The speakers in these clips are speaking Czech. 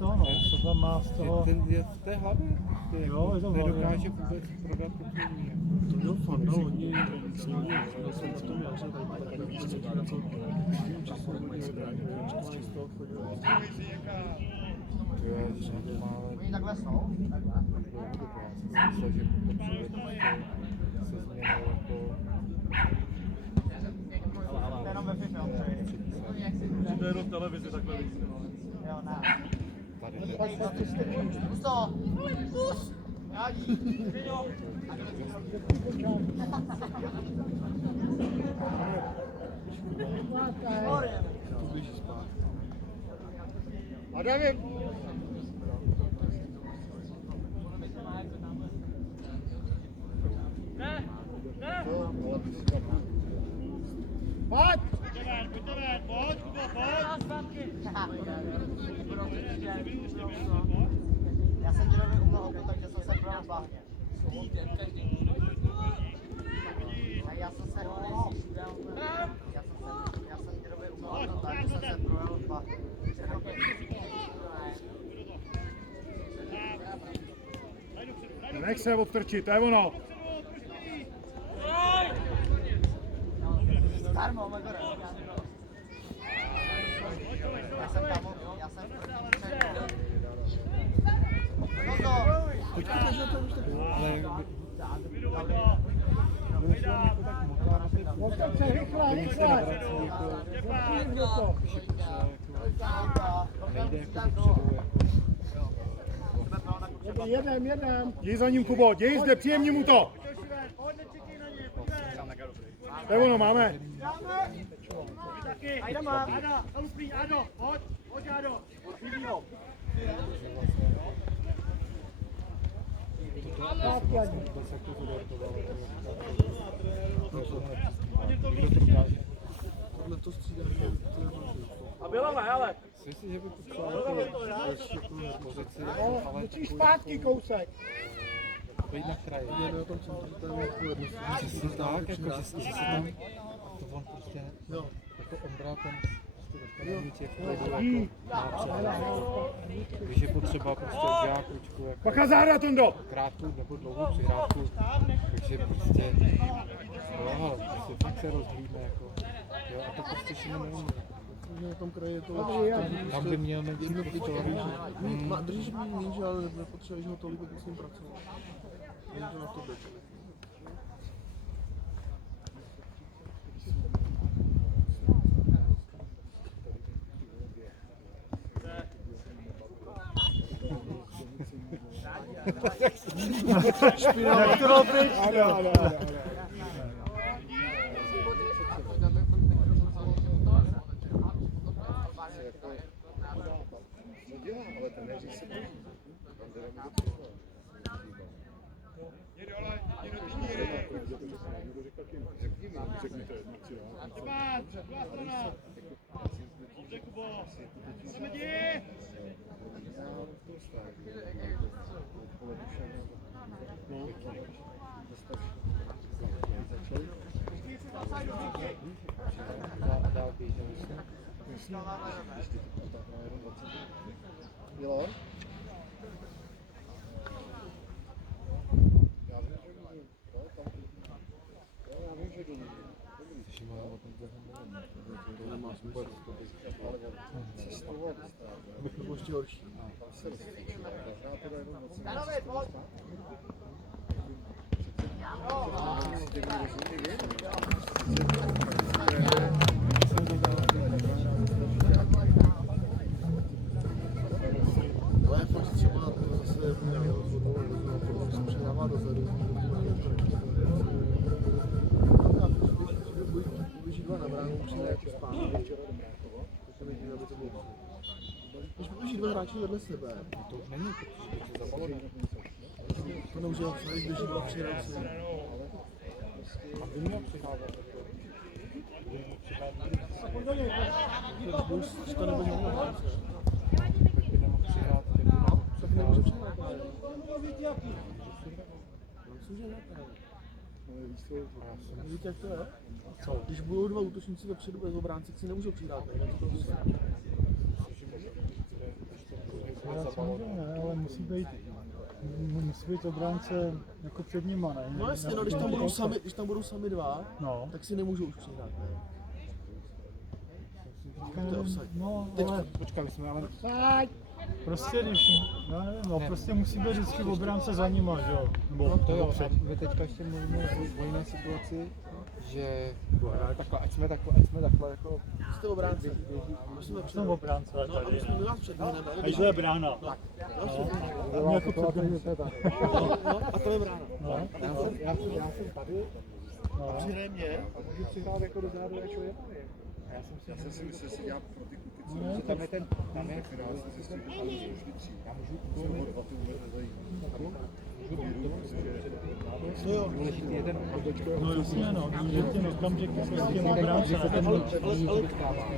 No, co tam má z toho... Ten je v té hlavě, Jo, je to v hlavě. nedokáže vůbec prodat to první. To měl Fanda, oni snížili, já jsem na tom jaře, tak víš, co tím jako času hodně očkování z toho chodilo. Jo, že to má ale... Oni takhle jsou? Takhle. Já jsem si myslel, že to přijde se změnou jako... To jenom ve FIFA, To je jenom v televizi takhle víc. jo, ne. Tady jde. Pus to! Pus! Jádí! To běží spát. Adamem! Pojď! Pojď, Kubo, pojď! Já jsem dělal umlou, takže jsem se projel váhně. Já jsem se dělal umlou, takže jsem se projel váhně. Nech se odtrčit, to je ono. Darmo, Magore. Já jsem tam, já jsem Počkejte, že to už tak... Odtrč se, rychle, rychle. Nejde to. Jedem. Jdi za ním, Kubo, jdi zde, příjemni mu to. To je ono, máme. Tohle to střídání je A bylo ale. Myslím, že by potřeboval jako pozici, ale Musíš zpátky kousek. být na kraji. je na tom centru, to je odpovědnost. Že se to tak, jako, že se tam, to on prostě, Jo. jako Ondra ten prostě v má přehled. Když je potřeba prostě udělat kručku, jako Bacha záda, Tondo. krátkou nebo dlouhou přihrávku, takže prostě, jo, prostě fakt se rozhlídne, jako, jo, a to prostě všechno neumí. Na tom kraji je to... Tam by měl mít prostor. Držíš míč, ale nepotřebuješ ho tolik, aby s ním pracoval. Není to na to být. Jak to bylo pryč? Ano. Jo? Já vím, že jdu. To nemá smysl. Cestovat. To bylo ještě horší. Janovi, pojď! Ale je fakt třeba to zase předává dozadu. Běží dva na bránu, přijde jako zpátky. Tak to vidím, aby to bylo. Když běží dva hráči vedle sebe, To už není, protože to je zabaloné. to nemůže když běží dva tři hráči. A by měl přihlávat. Když to nebude žádná hráče. Tak by nemohl přihrát. Tak nemůže přihrát. Myslím, že ne. Víte, jak to je? Když budou dva útočníci vepředu bez obránce, si nemůžou přihrát. Samozřejmě ne, ale musí být obránce jako před nima, ne? No jasně, no, když tam budou sami dva, No. tak si nemůžou už přihrát. Ne? No, To je offside. no, Teď, ale počkej, my jsme ale... prostě když, já nevím, no, prostě musí být vždycky obránce za nima, že jo? Nebo To jo, před. my teďka ještě mluvíme o jiné situaci, že takhle, ať jsme takhle jako... Jste obránce. Musíme Jsem přihrát. obránce No a tady. my vás předběhneme. A to je brána. No, jako před. No, a to je brána. No, Já jsem tady no. Přihraj mě. a můžu přihrát jako do zádu, jako je. Já jsem si myslel, že dělám pro ty kluky, co tam je ten, tam je krásný zjistit, že tam je už vytří. Já můžu No jo. důležitý je ten No jasně, no, důležitý okamžik s tím obránce.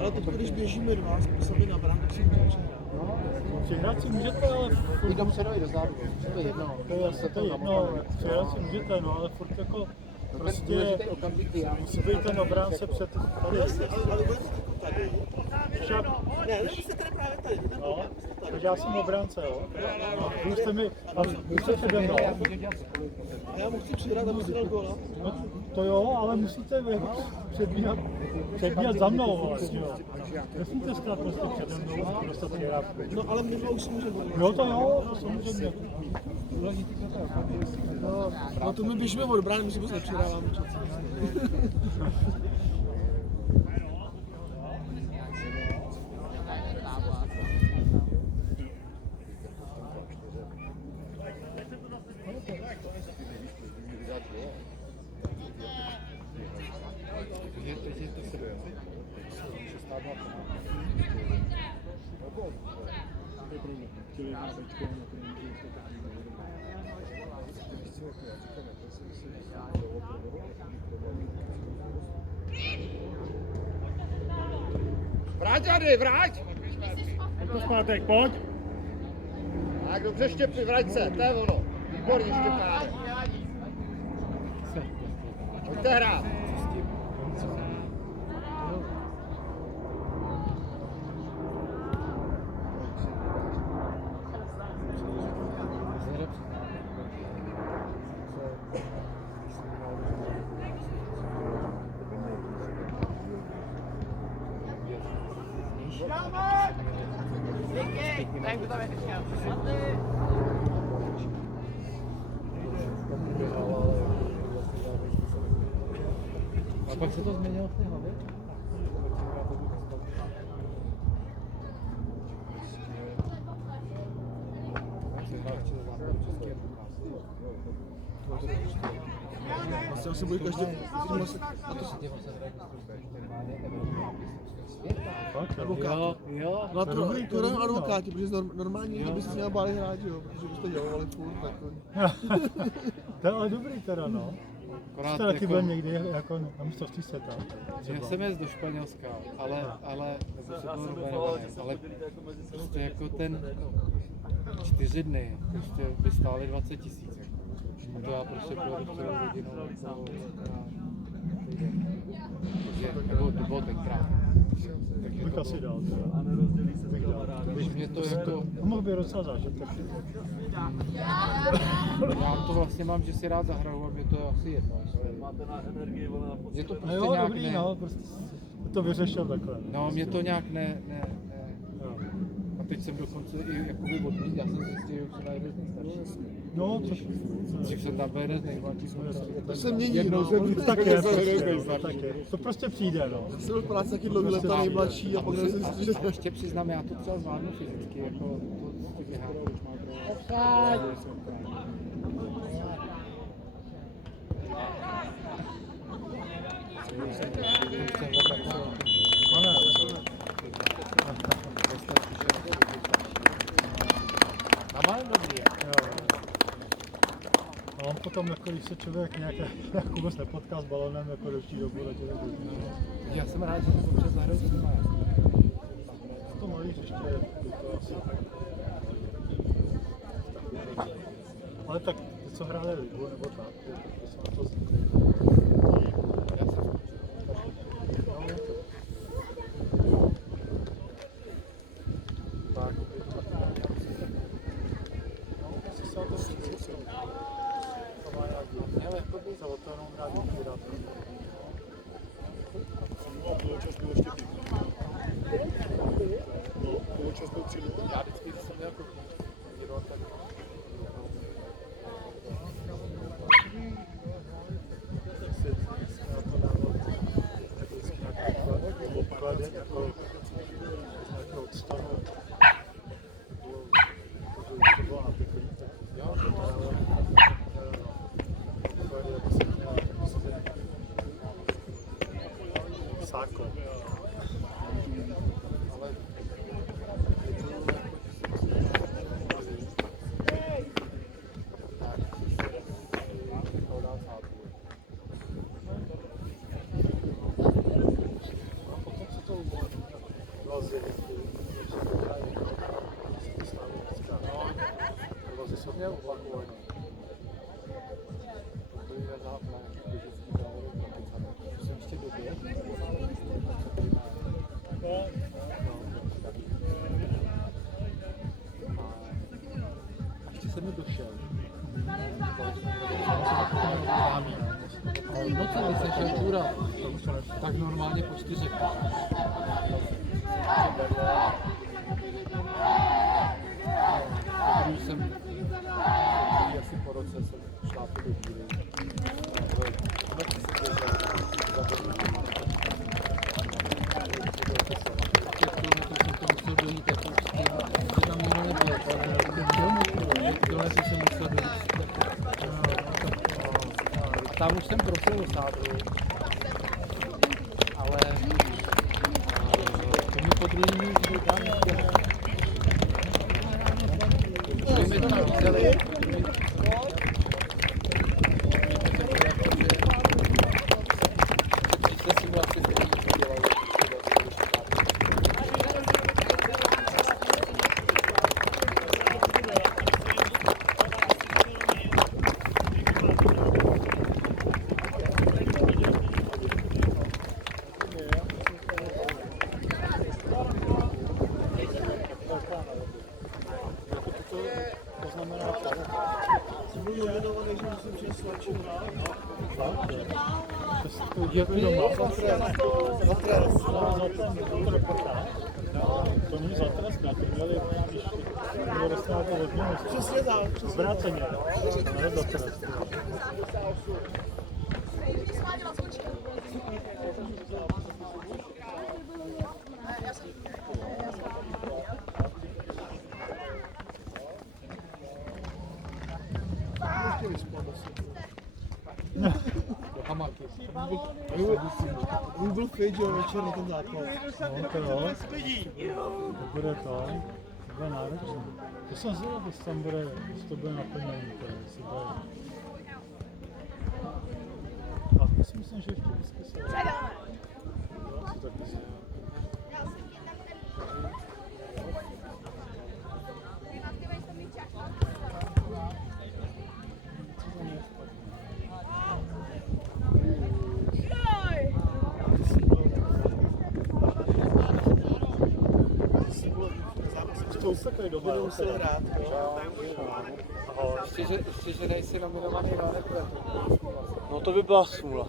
Ale teď, když běžíme do vás, sami na bránu, tak si můžeme přihrát. Přihrát si můžete, ale furt, Jdou se do zádu, to je jedno. to je jedno, přihrát si můžete, no, ale furt jako prostě Důležitý okamžik, kdy já musí být ten obránce před tady. Jasně, ale budete tady. Však, Ne, vy jste tady právě tady. no, tak já jsem obránce, jo. Vy jste mi, a vy jste přede mnou. Já mu chci přihrát, aby si dal góla. No, to jo, ale musíte jako předbíhat za mnou vlastně, jo. Nesmíte stát prostě přede mnou, prostě přihrát. No ale my dva už si můžeme góla. Jo, to jo, to samozřejmě. No to my běžíme od brány, my si vůbec nepřihráváme. teď je to 7. 16. Vrať, Rady, vrať! Pojď to zpátek, pojď. Tak dobře, Štěpy, vrať se, to je ono. Výborně, Štěpáne. Pojďte hrát. A pak se to změnilo v té hlavě? Vlastně se bojí každý. Jo, jo. No a to je advokáti, protože normálně byste se měl báli hrát, jo, protože byste dělovali furt takový. To je ale dobrý teda, no. Jste taky byl někdy jako na mistrovství světa. Já jsem jezd do Španělska, ale nebo se bylo nominované, ale prostě jako ten 4 dny prostě by stály 20 000. A to já prostě pojedu celou rodinu nebo to bylo tenkrát. Takže Bych to asi bylo, dal teda. Bych dal. když mě to jako, To mohl být docela zážitek. já to vlastně mám, že si rád zahraju a mě to je asi jedno. Je to No prostě jo, nějak dobrý, ne, no, prostě to vyřešil takhle. no mě to nějak ne. Jo. A teď jsem dokonce i jakoby odmít, já jsem zjistil, že už jsem jeden z nejstarších. No, což Dřív jsem tam byl jeden z nejmladších. To se mění, Jednou no. jsem byl tak je, nejstarší. tak je. To prostě přijde, no. Já jsem byl v práci taky dlouhý leta nejmladší a pak jsem zjistil, že... Ještě přiznám, já to třeba zvládnu fyzicky, jako to běhá. No ne, A mám dobrý. jo. A on potom, jako když se člověk nějak jako vůbec nepotká s balonem, jako delší dobu, tak je to dobrý. Já jsem rád, že to občas zahraju s nima. To malíš ještě, to asi. Ale tak, ty co hráli ligu, nebo tak, to jsou na to zvyklí. Tak. co měl opakovaně? Takovýhle západ, běžecký závody, to jsem ještě doběhl. A ještě jsem mi došel. Ale v noci, když jsem šel kůrat, tak normálně po 4. Když jsem asi po roce jsem šlápl do díry. V noci jsem běžel za bodů. 5 kilometrů jsem to musel dojít, jako na mě nebylo, ale 5 kilometrů jsem musel dojít. Tam už jsem prosil sádru, ale to mi po druhý mi tam nechtělo. Když mi to nabízeli, přišli simulaci, který to dělali. To znamená, Jsem byl nominovaný, že musím přijít sladčím. to není za trest, to měli, když bylo dostávat hodně, Přesně tak, přesně zvráceně, ale za trest. Hamaky. On byl fake, že jo, večer na ten základ. No to jo, to bude náročné. To jsem zvědav, jestli tam bude, jestli to bude naplnění, jestli bude. A to si myslím, že ještě vždycky se. Co taky se. To už takový doma. Budou musel hrát. Ještě, že nejsi nominovaný na Nepretu. No to by byla smůla.